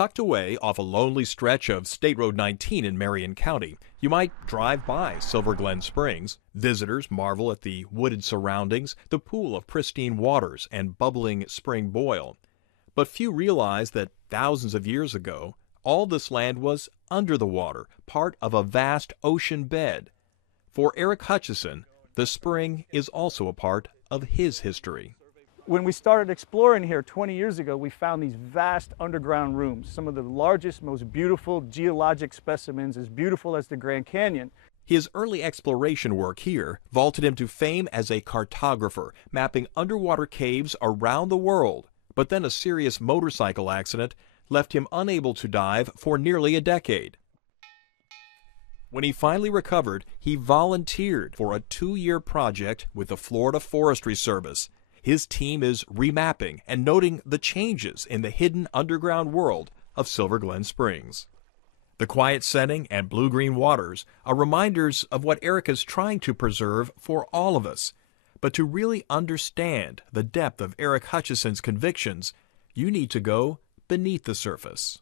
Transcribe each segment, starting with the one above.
Tucked away off a lonely stretch of State Road 19 in Marion County, you might drive by Silver Glen Springs. Visitors marvel at the wooded surroundings, the pool of pristine waters, and bubbling spring boil. But few realize that thousands of years ago, all this land was under the water, part of a vast ocean bed. For Eric Hutcheson, the spring is also a part of his history. When we started exploring here 20 years ago, we found these vast underground rooms, some of the largest, most beautiful geologic specimens, as beautiful as the Grand Canyon. His early exploration work here vaulted him to fame as a cartographer, mapping underwater caves around the world. But then a serious motorcycle accident left him unable to dive for nearly a decade. When he finally recovered, he volunteered for a 2-year project with the Florida Forestry Service. His team is remapping and noting the changes in the hidden underground world of Silver Glen Springs. The quiet setting and blue-green waters are reminders of what Eric is trying to preserve for all of us. But to really understand the depth of Eric Hutcheson's convictions, you need to go beneath the surface.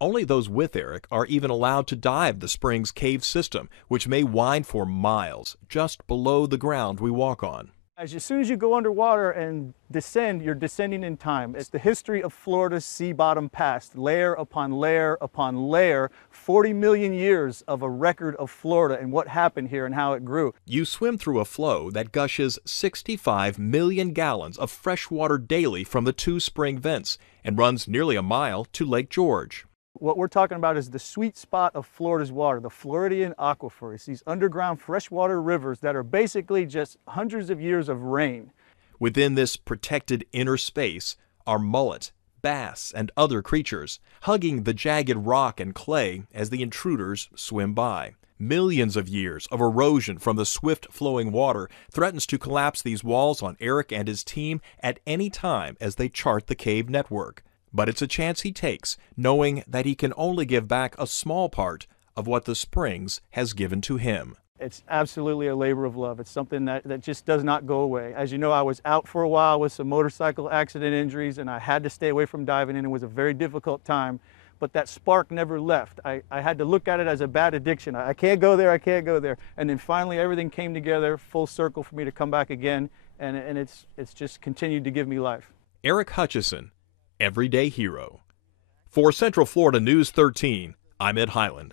Only those with Eric are even allowed to dive the Springs cave system, which may wind for miles just below the ground we walk on. As soon as you go underwater and descend, you're descending in time. It's the history of Florida's sea bottom past, layer upon layer upon layer, 40 million years of a record of Florida and what happened here and how it grew. You swim through a flow that gushes 65 million gallons of fresh water daily from the 2 spring vents and runs nearly a mile to Lake George. What we're talking about is the sweet spot of Florida's water, the Floridian aquifer. It's these underground freshwater rivers that are basically just hundreds of years of rain. Within this protected inner space are mullet, bass, and other creatures, hugging the jagged rock and clay as the intruders swim by. Millions of years of erosion from the swift-flowing water threatens to collapse these walls on Eric and his team at any time as they chart the cave network. But it's a chance he takes, knowing that he can only give back a small part of what the Springs has given to him. It's absolutely a labor of love. It's something that just does not go away. As you know, I was out for a while with some motorcycle accident injuries, and I had to stay away from diving, and it was a very difficult time. But that spark never left. I had to look at it as a bad addiction. I can't go there, I can't go there. And then finally everything came together, full circle for me to come back again, and it's just continued to give me life. Eric Hutcheson, Everyday Hero. For Central Florida News 13, I'm Ed Heiland.